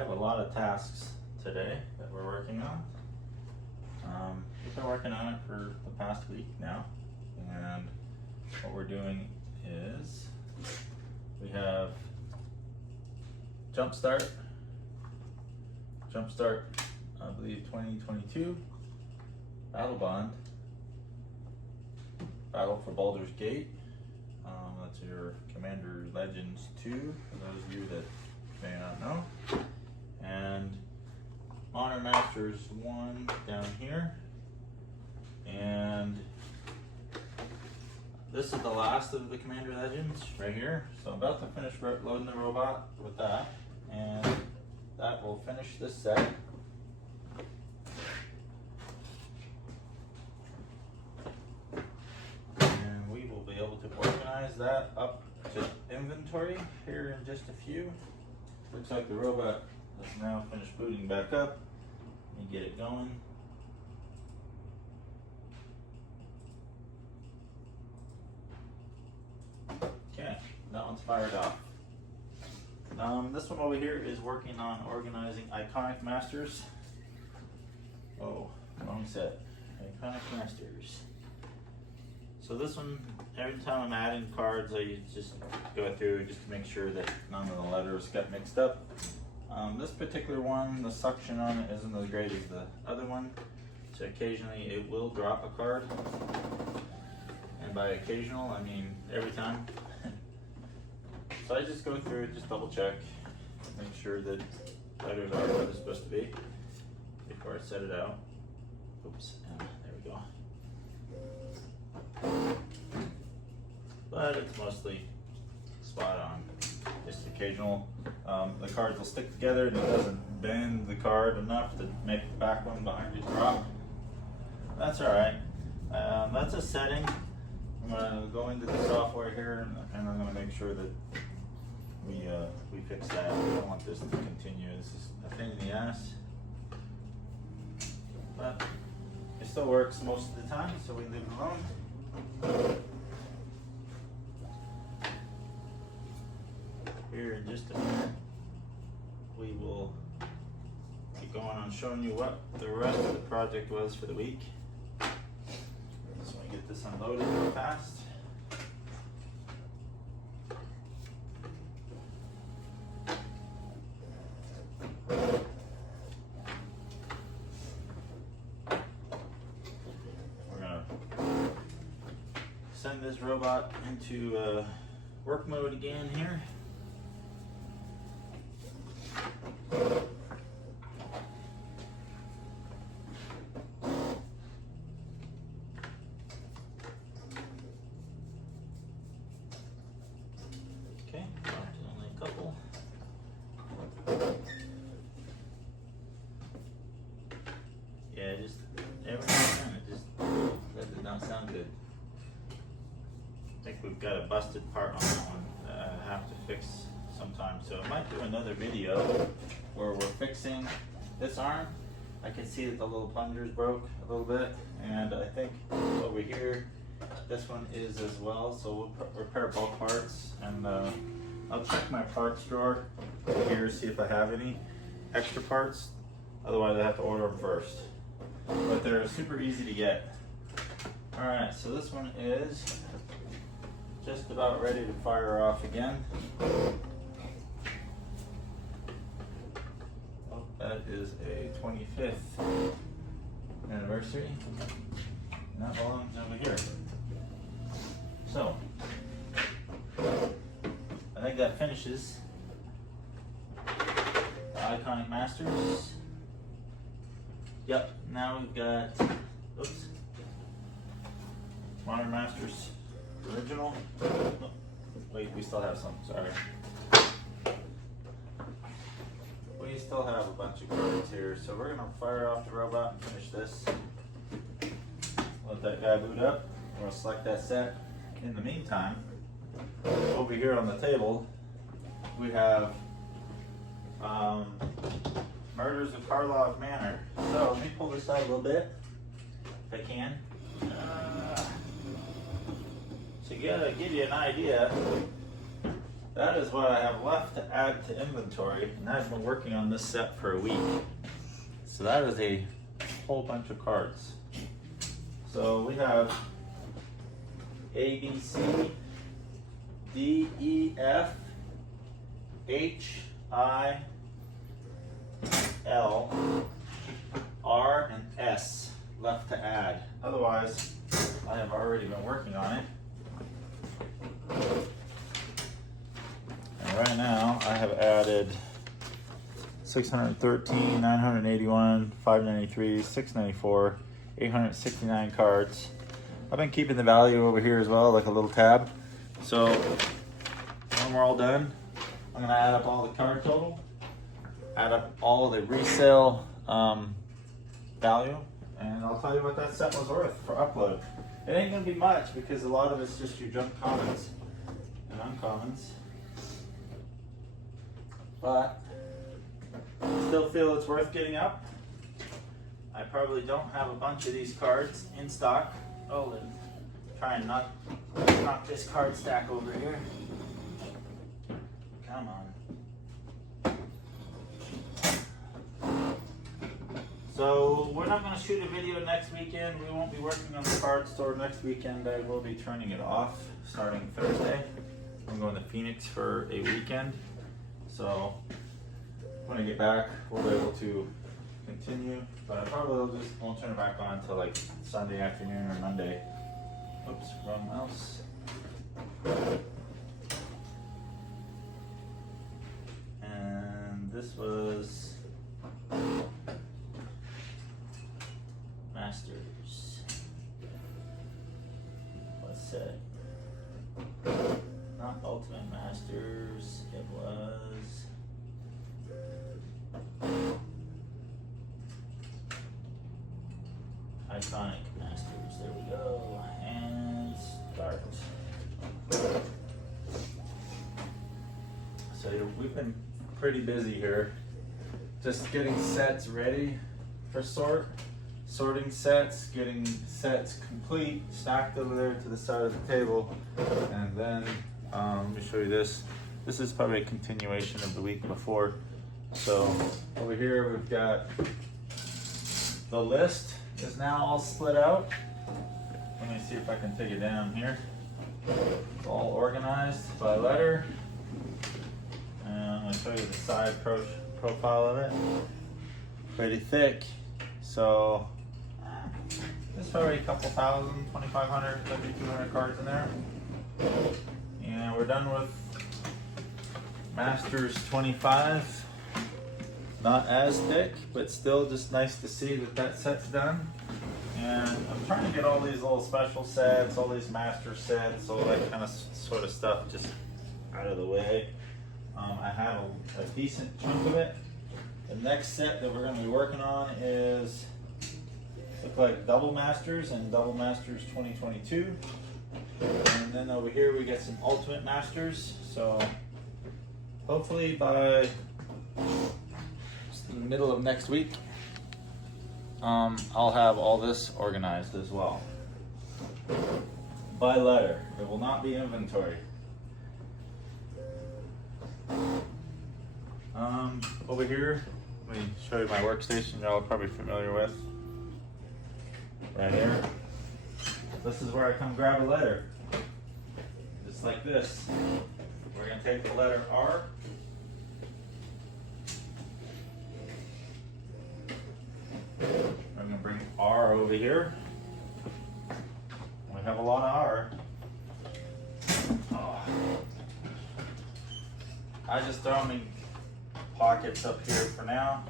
have a lot of tasks today that we're working on. We've been working on it for the past week now, and what we're doing is we have Jumpstart, I believe 2022, Battle Bond, Battle for Baldur's Gate. That's your Commander Legends 2, for those of you that may not know. And Modern Masters 1 down here. And this is the last of the Commander Legends right here. So I'm about to finish loading the robot with that. And that will finish this set. And we will be able to organize that up to inventory here in just a few. Looks like the robot has now finished booting back up. Let me get it going. Okay, that one's fired off. This one over here is working on organizing Iconic Masters. Oh, wrong set. Iconic Masters. So this one, every time I'm adding cards, I just go through just to make sure that none of the letters get mixed up. This particular one, the suction on it isn't as great as the other one, so occasionally it will drop a card. And by occasional, I mean every time. So I just go through it, just double check, make sure that letters are what it's supposed to be before I set it out. Oops, there we go. But it's mostly spot on. Just occasional, the cards will stick together and it doesn't bend the card enough to make the back one behind it drop. That's alright. That's a setting. I'm going to go into the software here and I'm going to make sure that we fix that. We don't want this to continue. This is a pain in the ass. But it still works most of the time, so we leave it alone. Here in just a minute, we will be going on showing you what the rest of the project was for the week. So I get this unloaded real fast. We're gonna send this robot into work mode again here. Okay, only a couple. Yeah, just every time that did not sound good. I think we've got a busted part on that one that I have to fix sometime. So I might do another video where we're fixing this arm. I can see that the little plungers broke a little bit, and I think over here this one is as well. So we'll repair both parts, and I'll check my parts drawer over here, see if I have any extra parts. Otherwise I have to order them first. But they're super easy to get. Alright, so this one is just about ready to fire off again. Oh, that is a 25th anniversary. And that belongs over here. So, I think that finishes the Iconic Masters. Yep, now we've got, oops, Modern Masters Original. Oh, wait, we still have some, sorry. We still have a bunch of cards here, so we're gonna fire off the robot and finish this. Let that guy boot up. We're gonna select that set. In the meantime, over here on the table, we have Murders of Karlov Manor. So let me pull this out a little bit, if I can. To give you an idea, that is what I have left to add to inventory, and I've been working on this set for a week. So that is a whole bunch of cards. So we have A, B, C, D, E, F, H, I, L, R, and S left to add. Otherwise, I have already been working on it. And right now, I have added 613, 981, 593, 694, 869 cards. I've been keeping the value over here as well, like a little tab. So when we're all done, I'm gonna add up all the card total, add up all the resale value, and I'll tell you what that set was worth for upload. It ain't gonna be much because a lot of it's just your junk commons and uncommons. But I still feel it's worth getting up. I probably don't have a bunch of these cards in stock. Oh, and try and not knock this card stack over here. Come on. So we're not going to shoot a video next weekend. We won't be working on the card store next weekend. I will be turning it off starting Thursday. I'm going to Phoenix for a weekend. So when I get back, we'll be able to continue. But I probably just won't turn it back on until like Sunday afternoon or Monday. Oops, wrong mouse. And this was Masters. What's that? Not Ultimate Masters, it was Iconic Masters. There we go. And start. So we've been pretty busy here, just getting sets ready for sorting sets, getting sets complete, stacked over there to the side of the table, and then let me show you this. This is probably a continuation of the week before. So over here we've got the list is now all split out. Let me see if I can take it down here. It's all organized by letter. And I'm going to show you the side profile of it. Pretty thick. So there's probably a couple thousand, 2,500, 3,200 cards in there. And we're done with Masters 25. Not as thick, but still just nice to see that that set's done. And I'm trying to get all these little special sets, all these master sets, all that kind of sort of stuff just out of the way. I have a decent chunk of it. The next set that we're going to be working on is look like Double Masters and Double Masters 2022. And then over here we get some Ultimate Masters. So hopefully by the middle of next week, I'll have all this organized as well. By letter. It will not be inventory. Over here, let me show you my workstation you're all probably familiar with. Right here. This is where I come grab a letter. Just like this. We're going to take the letter R. I'm going to bring R over here. We have a lot of R. Oh. I just throw them in pockets up here for now.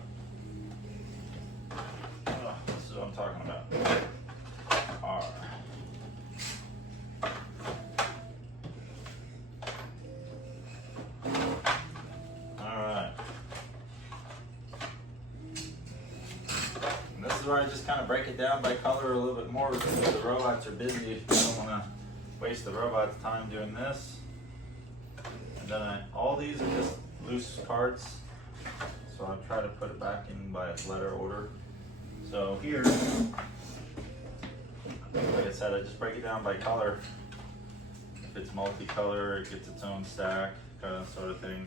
Oh, this is what I'm talking about. R. Alright. And this is where I just kind of break it down by color a little bit more because the robots are busy. I don't want to waste the robot's time doing this. And then all these are just loose cards. So I try to put it back in by letter order. So here, like I said, I just break it down by color. If it's multicolor, it gets its own stack. kind of sort of thing.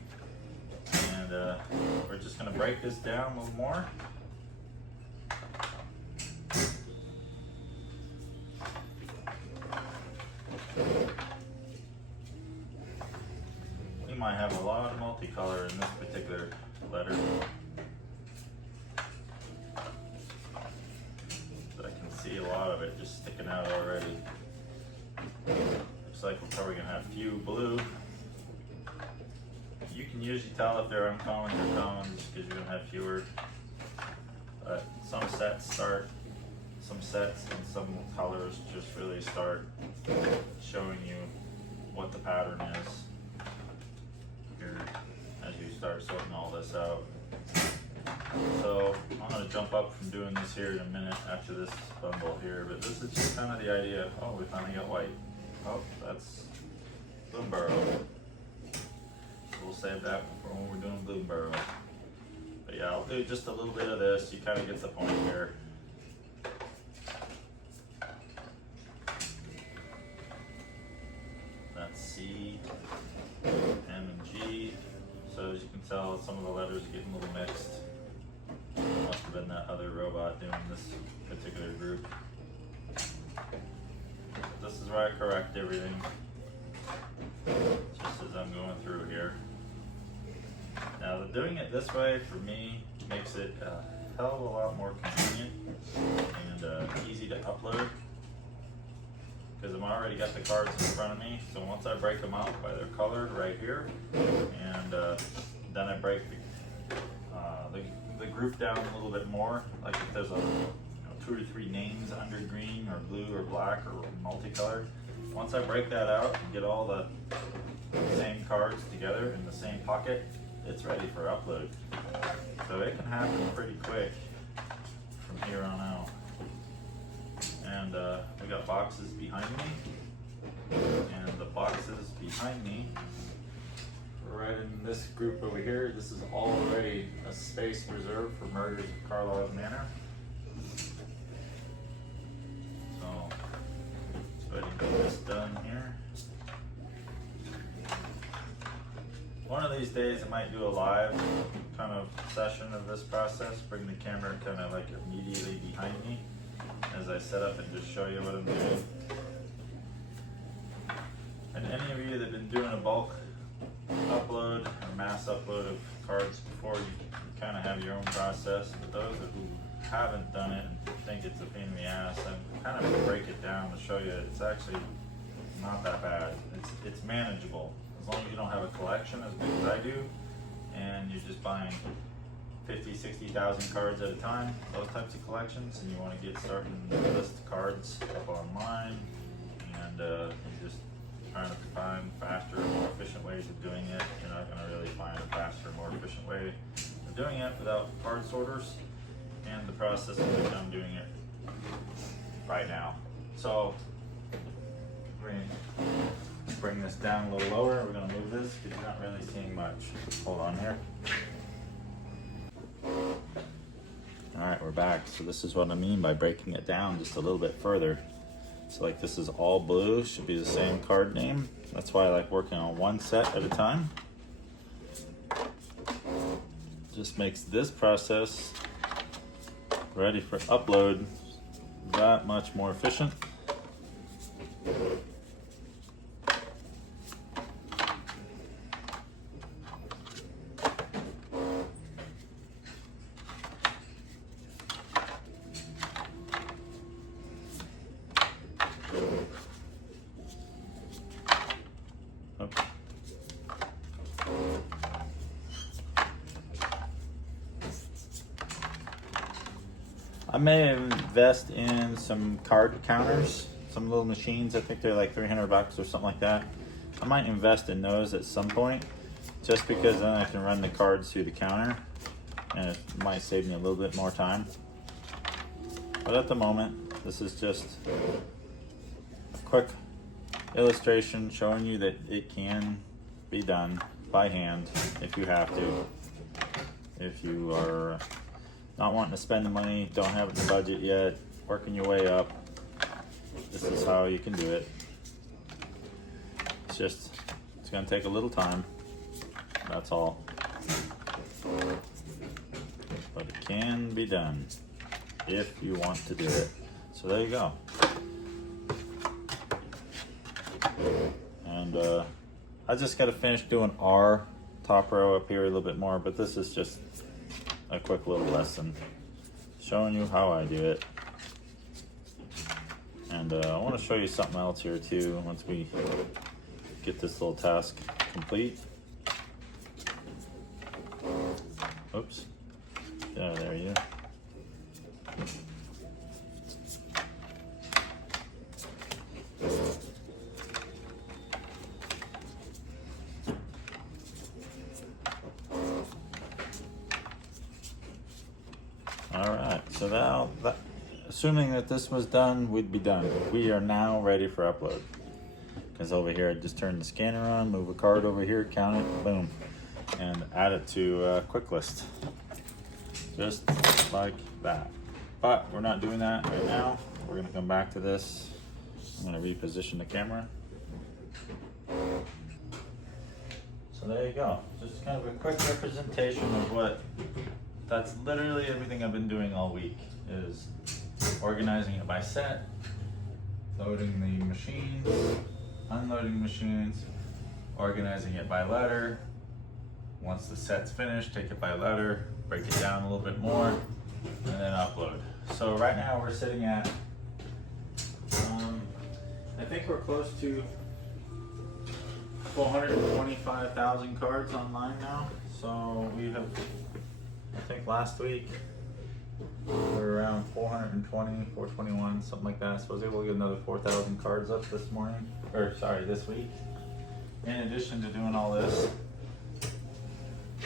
And we're just gonna break this down a little more. We might have a lot of multicolor in this particular letter. But I can see a lot of it just sticking out already. Looks like we're probably gonna have few blue. You can usually tell if they're uncommon or common just because you're gonna have fewer. But some sets and some colors just really start showing you what the pattern is here as you start sorting all this out. So I'm gonna jump up from doing this here in a minute after this bundle here, but this is just kind of the idea. Oh, we finally got white. Oh, that's Bloomburrow. We'll save that for when we're doing Bloomburrow. But yeah, I'll do just a little bit of this. You kind of get the point here. That's C, M, and G. So as you can tell, some of the letters are getting a little mixed. Must have been that other robot doing this particular group. This is where I correct everything, just as I'm going through here. Now, doing it this way for me makes it a hell of a lot more convenient and easy to upload, because I've already got the cards in front of me. So once I break them out by their color right here, and then I break the group down a little bit more, like if there's a 2 or 3 names under green or blue or black or multicolored. Once I break that out and get all the same cards together in the same pocket, it's ready for upload. So it can happen pretty quick from here on out. And we got boxes behind me, and the boxes behind me, right in this group over here, this is already a space reserved for Murders of Carlisle Manor. So let's go ahead and get this done here. One of these days I might do a live kind of session of this process, bring the camera kind of like immediately behind me as I set up and just show you what I'm doing. And any of you that have been doing a bulk upload or mass upload of cards before, you kind of have your own process. But those who haven't done it and think it's a pain in the ass, I'm kind of going to break it down to show you it's actually not that bad. It's manageable as long as you don't have a collection as big as I do, and you're just buying 50, 60,000 cards at a time, those types of collections, and you want to get starting to list cards up online, and you're just trying to find faster, more efficient ways of doing it. You're not going to really find a faster, more efficient way of doing it without card sorters and the process in which I'm doing it right now. So we're going to bring this down a little lower. We're going to move this because you're not really seeing much. Hold on here. Alright, we're back. So this is what I mean by breaking it down just a little bit further. So like this is all blue, should be the same card name. That's why I like working on one set at a time. Just makes this process ready for upload that much more efficient. I may invest in some card counters, some little machines. I think they're like $300 or something like that. I might invest in those at some point, just because then I can run the cards through the counter, and it might save me a little bit more time. But at the moment, this is just a quick illustration showing you that it can be done by hand if you have to. If you are not wanting to spend the money, don't have it in the budget yet, working your way up, this is how you can do it. It's going to take a little time, that's all. But it can be done if you want to do it. So there you go. And I just got to finish doing our top row up here a little bit more, but this is just a quick little lesson showing you how I do it. And I want to show you something else here too once we get this little task complete. Oops. Get out of there, you. Alright, so now, assuming that this was done, we'd be done. We are now ready for upload. Because over here, I just turn the scanner on, move a card over here, count it, boom, and add it to quick list. Just like that. But we're not doing that right now. We're gonna come back to this. I'm gonna reposition the camera. So there you go. Just kind of a quick representation of what, that's literally everything I've been doing all week, is organizing it by set, loading the machines, unloading machines, organizing it by letter. Once the set's finished, take it by letter, break it down a little bit more, and then upload. So right now we're sitting at, I think we're close to 425,000 cards online now. So we have, I think last week we were around 420, 421, something like that. So I was able to get another 4,000 cards up this morning, or sorry, this week. In addition to doing all this,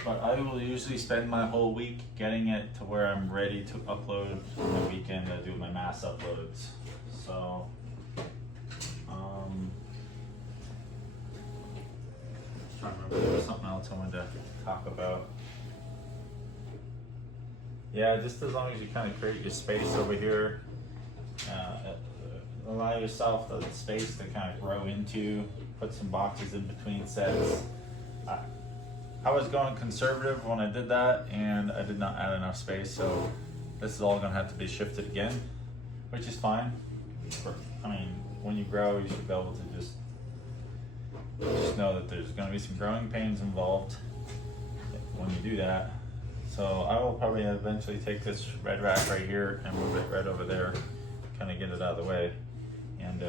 but I will usually spend my whole week getting it to where I'm ready to upload on the weekend to do my mass uploads. So, just trying to remember, there was something else I wanted to talk about. Yeah, just as long as you kind of create your space over here, allow yourself the space to kind of grow into, put some boxes in between sets. I was going conservative when I did that, and I did not add enough space, so this is all going to have to be shifted again, which is fine. I mean, when you grow, you should be able to just know that there's going to be some growing pains involved when you do that. So I will probably eventually take this red rack right here and move it right over there, kind of get it out of the way, and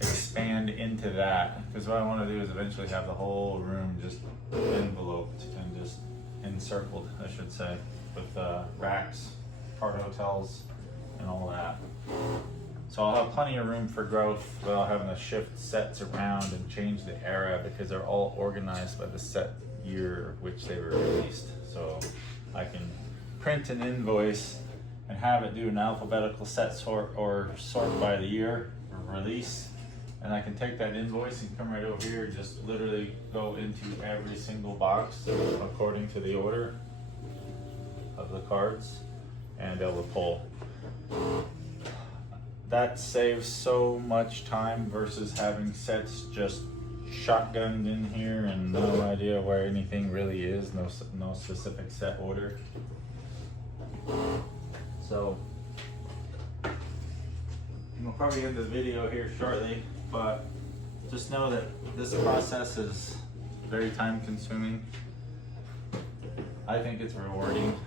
expand into that, because what I want to do is eventually have the whole room just enveloped and just encircled, I should say, with racks, card hotels, and all that. So I'll have plenty of room for growth without having to shift sets around and change the era, because they're all organized by the set year which they were released. So I can print an invoice and have it do an alphabetical set sort or sort by the year or release. And I can take that invoice and come right over here, just literally go into every single box according to the order of the cards and be able to pull. That saves so much time versus having sets just shotgunned in here and no idea where anything really is, no specific set order. So we'll probably end the video here shortly, but just know that this process is very time consuming. I think it's rewarding.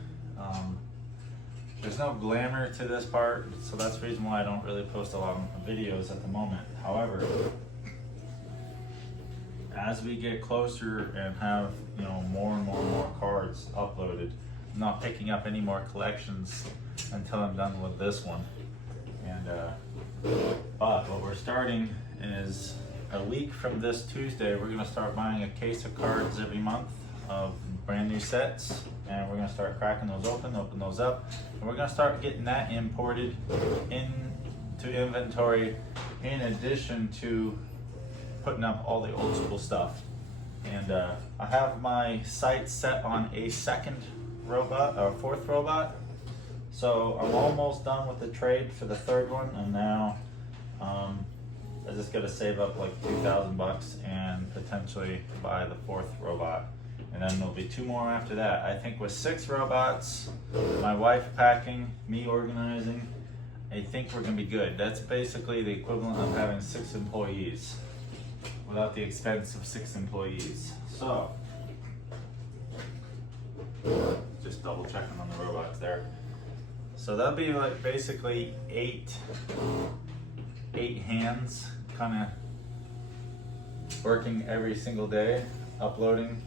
There's no glamour to this part, so that's the reason why I don't really post a lot of videos at the moment. However, as we get closer and have, you know, more and more cards uploaded, I'm not picking up any more collections until I'm done with this one. And but what we're starting is a week from this Tuesday, we're gonna start buying a case of cards every month of brand new sets, and we're gonna start cracking those open those up, and we're gonna start getting that imported into inventory in addition to putting up all the old school stuff. And I have my sights set on a second robot, or fourth robot, so I'm almost done with the trade for the third one, and now I just gotta save up like 2,000 bucks and potentially buy the 4th robot. And then there'll be 2 more after that. I think with 6 robots, my wife packing, me organizing, I think we're gonna be good. That's basically the equivalent of having 6 employees without the expense of 6 employees. So, just double checking on the robots there. So that'll be like basically 8 hands kind of working every single day, uploading,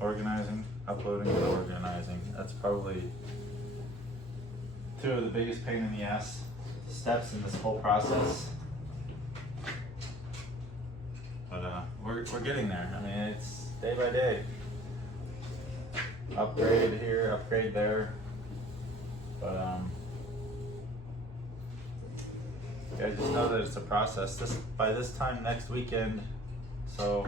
organizing, uploading, and organizing. That's probably 2 of the biggest pain in the ass steps in this whole process. But we're getting there. I mean, it's day by day. Upgrade here, upgrade there. But yeah, just know that it's a process. By this time next weekend, so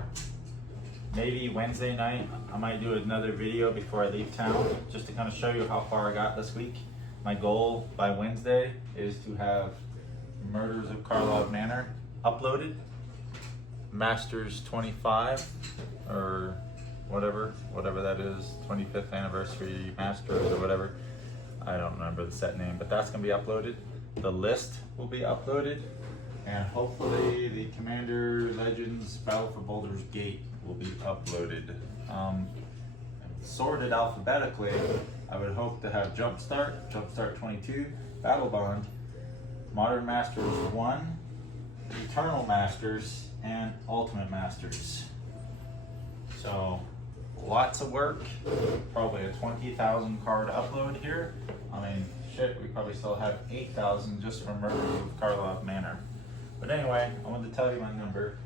maybe Wednesday night, I might do another video before I leave town, just to kind of show you how far I got this week. My goal by Wednesday is to have Murders of Karlov Manor uploaded, Masters 25, or whatever that is, 25th anniversary Masters or whatever. I don't remember the set name, but that's gonna be uploaded. The list will be uploaded, and hopefully the Commander Legends Battle for Baldur's Gate will be uploaded. Sorted alphabetically, I would hope to have Jumpstart 22, Battle Bond, Modern Masters 1, Eternal Masters, and Ultimate Masters. So, lots of work, probably a 20,000 card upload here. I mean, shit, we probably still have 8,000 just from Murders of Karlov Manor. But anyway, I wanted to tell you my number.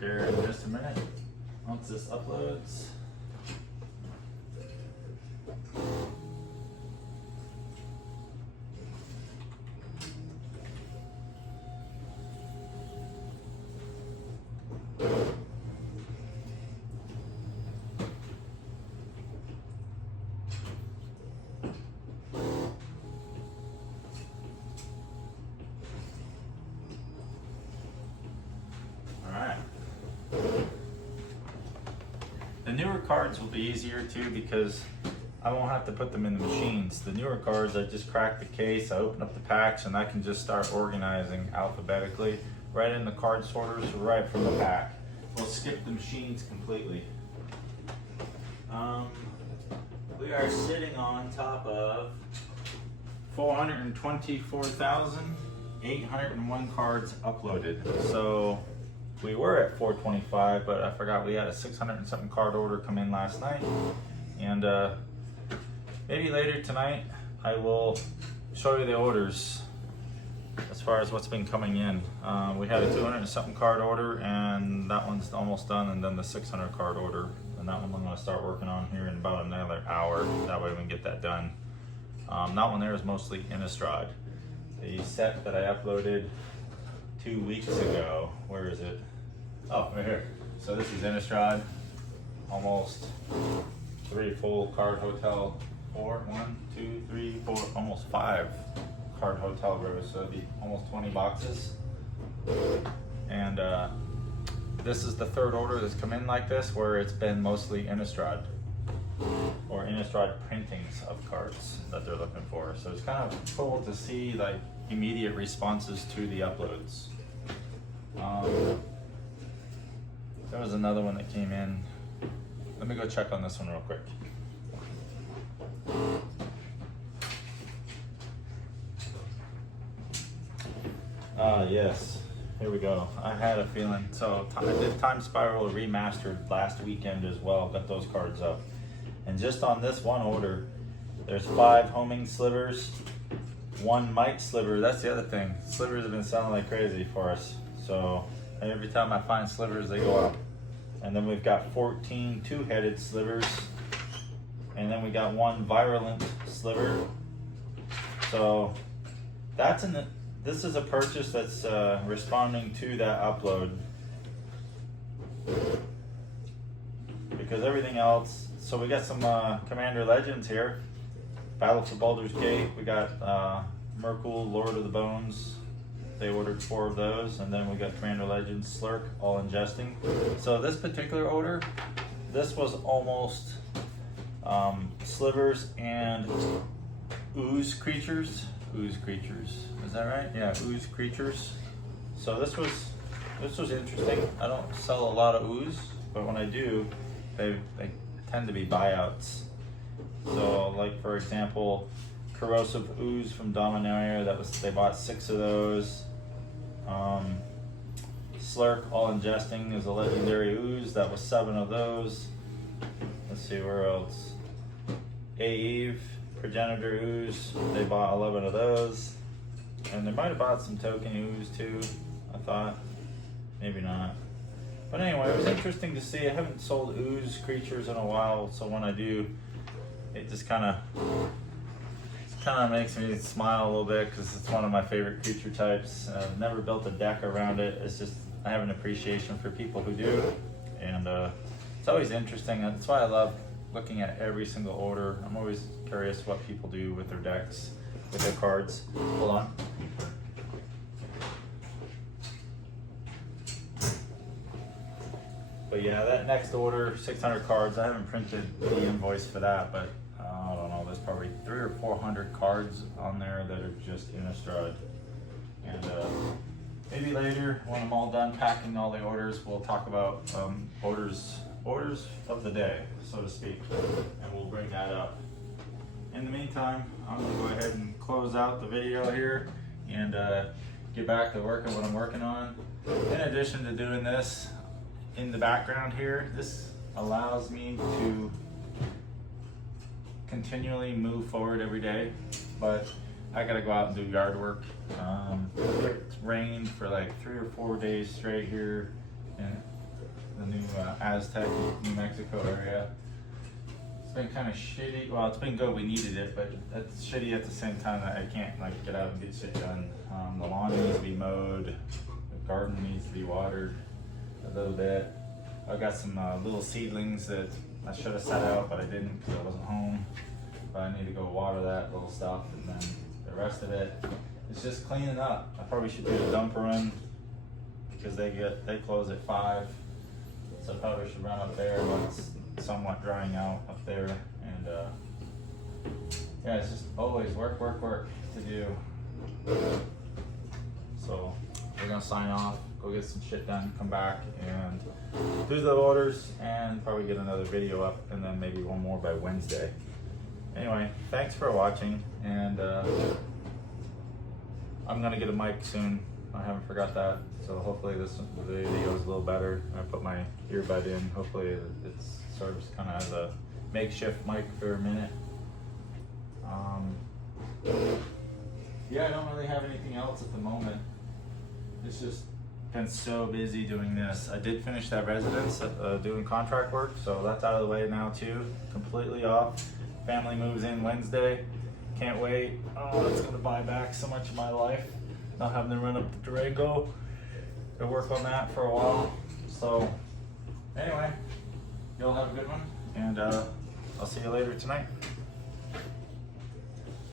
Here in just a minute, once this uploads. The newer cards will be easier too because I won't have to put them in the machines. The newer cards, I just crack the case, I open up the packs, and I can just start organizing alphabetically right in the card sorters right from the pack. We'll skip the machines completely. We are sitting on top of 424,801 cards uploaded. So we were at 425, but I forgot we had a 600 and something card order come in last night. And maybe later tonight I will show you the orders as far as what's been coming in. We had a 200 and something card order, and that one's almost done, and then the 600 card order, and that one I'm going to start working on here in about another hour. That way we can get that done. That one there is mostly Innistrad. The set that I uploaded 2 weeks ago, where is it? Oh, right here. So this is Innistrad, almost 3 full card hotel, 1, 2, 3, 4, almost 5 card hotel rows, so it'd be almost 20 boxes. And this is the 3rd order that's come in like this, where it's been mostly Innistrad, or Innistrad printings of cards that they're looking for. So it's kind of cool to see like immediate responses to the uploads. There was another one that came in. Let me go check on this one real quick. Yes, here we go. I had a feeling. So I did Time Spiral Remastered last weekend as well. Got those cards up. And just on this one order, there's 5 homing slivers, 1 might sliver. That's the other thing. Slivers have been selling like crazy for us. So every time I find slivers, they go up. And then we've got 14 2-headed slivers. And then we got 1 virulent sliver. So that's this is a purchase that's responding to that upload. Because everything else, so we got some Commander Legends here. Battle for Baldur's Gate, we got Merkul, Lord of the Bones. They ordered 4 of those, and then we got Commander Legends, Slurk, all ingesting. So this particular order, this was almost slivers and ooze creatures. Ooze creatures, is that right? Yeah, ooze creatures. So this was interesting. I don't sell a lot of ooze, but when I do, they tend to be buyouts. So like for example, Corrosive Ooze from Dominaria, they bought 6 of those. Slurk, all ingesting, is a legendary ooze, that was 7 of those. Let's see where else. Aeve, Progenitor Ooze, they bought 11 of those. And they might have bought some token ooze too, I thought. Maybe not. But anyway, it was interesting to see. I haven't sold ooze creatures in a while, so when I do, it just kind of makes me smile a little bit because it's one of my favorite creature types. I've never built a deck around it. It's just I have an appreciation for people who do, and it's always interesting. That's why I love looking at every single order. I'm always curious what people do with their decks, with their cards. Hold on. But yeah, that next order, 600 cards. I haven't printed the invoice for that, but I don't know. There's probably 300 or 400 cards on there that are just Innistrad. And maybe later, when I'm all done packing all the orders, we'll talk about orders of the day, so to speak, and we'll bring that up. In the meantime, I'm gonna go ahead and close out the video here and get back to working what I'm working on. In addition to doing this in the background here, this allows me to continually move forward every day, but I gotta go out and do yard work. It's rained for like 3 or 4 days straight here in the new Aztec, New Mexico area. It's been kind of shitty. Well, it's been good, we needed it, but it's shitty at the same time that I can't like get out and get shit done. The lawn needs to be mowed, the garden needs to be watered a little bit. I've got some little seedlings that I should have set out, but I didn't because I wasn't home. But I need to go water that little stuff, and then the rest of it is just cleaning up. I probably should do the dumper run because they close at 5, so I probably should run up there when it's somewhat drying out up there. And yeah, it's just always work to do. So we're gonna sign off, go get some shit done, come back and do the orders, and probably get another video up, and then maybe one more by Wednesday. Anyway, thanks for watching, and I'm gonna get a mic soon. I haven't forgot that, so hopefully the video is a little better. I put my earbud in. Hopefully it serves kind of as a makeshift mic for a minute. Yeah, I don't really have anything else at the moment. It's just been so busy doing this. I did finish that residence, doing contract work, so that's out of the way now too. Completely off. Family moves in Wednesday. Can't wait. Oh, it's gonna buy back so much of my life. Not having to run up to Durango to work on that for a while. So anyway, y'all have a good one, and I'll see you later tonight.